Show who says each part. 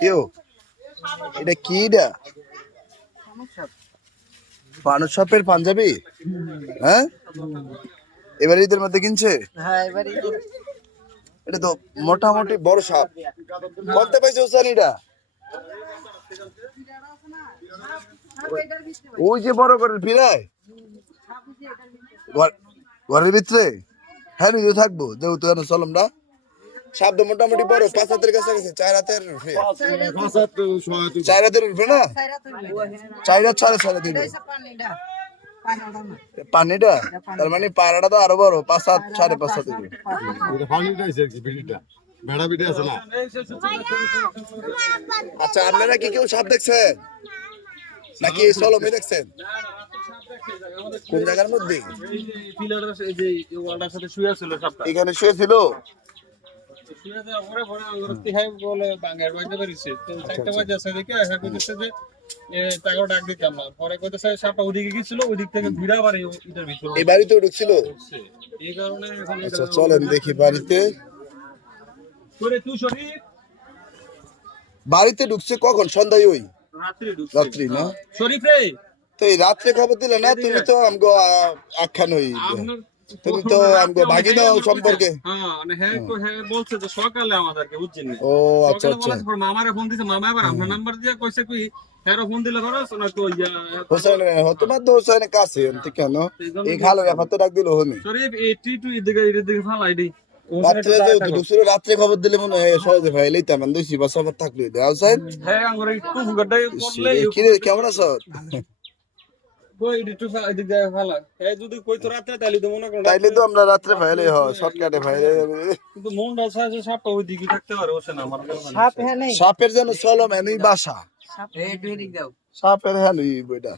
Speaker 1: কেউ এটা কি এটা পানুর সাপের পাঞ্জাবি? হ্যাঁ? এবার ঈদের মধ্যে কিনছে?
Speaker 2: হ্যাঁ
Speaker 1: এটা তো মোটামুটি বড় সাপ। করতে পাইছে হোসেন এটা? ওই যে বড় করে ফিরায় ঘর- ঘরের ভিতরে? হ্যাঁ নিজে থাকব। যেহেতু এখানে চলমটা। শব্দ মোটামুটি বড় পাঁচ হাতের কাছে চার হাতের চার হাতের উঠবে না? চার হাত দিবে পানিটা? তার মানে পায়রাটা তো আরও বড় পাঁচ হাত সাড়ে পাঁচ হাত দিবে আচ্ছা আপনারা কি কেউ সাপ দেখছেন? নাকি এই চলমই দেখছেন? কোন জায়গার মধ্যে? এখানে শুয়েছিল
Speaker 3: শুয়ে আঙ্গুর
Speaker 1: চলেন দেখি বাড়িতে। ঢুকছে কখন? সন্ধ্যায় ওই?
Speaker 3: রাত্রি
Speaker 1: না?
Speaker 3: শরীফ রে!
Speaker 1: তো এই রাত্রে খবর দিলে না তুমি তো আমগো আ- আখ্যান হই তুমি তো ভাগিনা সম্পর্কে।
Speaker 3: হ্যাঁ হ্যাঁ হ্যাঁ বলছে যে সকালে আমাদেরকে বুঝছেন
Speaker 1: ও আচ্ছা
Speaker 3: সকালে
Speaker 1: আচ্ছা।
Speaker 3: মামারে ফোন দিছে মামা আবার আপনার নাম্বার দিয়ে কইছে কি ফোন দিলে ধরো না তো
Speaker 1: হোসেন তোমার তো হোসেনের কাছে কেন? এই খালো ব্যাপার তো ডাক দিল হনি
Speaker 3: শরীফ এই টি টু এদিকে এদিকে ফালাই দিই।
Speaker 1: রাত্রে খবর দিলে মনে হয় সহজে ভাই লইতাম আমি দুইশি বা সবার থাকল
Speaker 3: হ্যাঁ একটু করলে
Speaker 1: কেমন আছো?
Speaker 3: তাইলে তো মনে করো
Speaker 1: তাইলে তো আমরা রাত্রে ফাইলে হ শর্টকাটে ফাইলে।
Speaker 2: হ্যাঁ নেই।
Speaker 1: সাপের যেন চলম এনই বাসা। সাপের হ্যাঁ বইটা।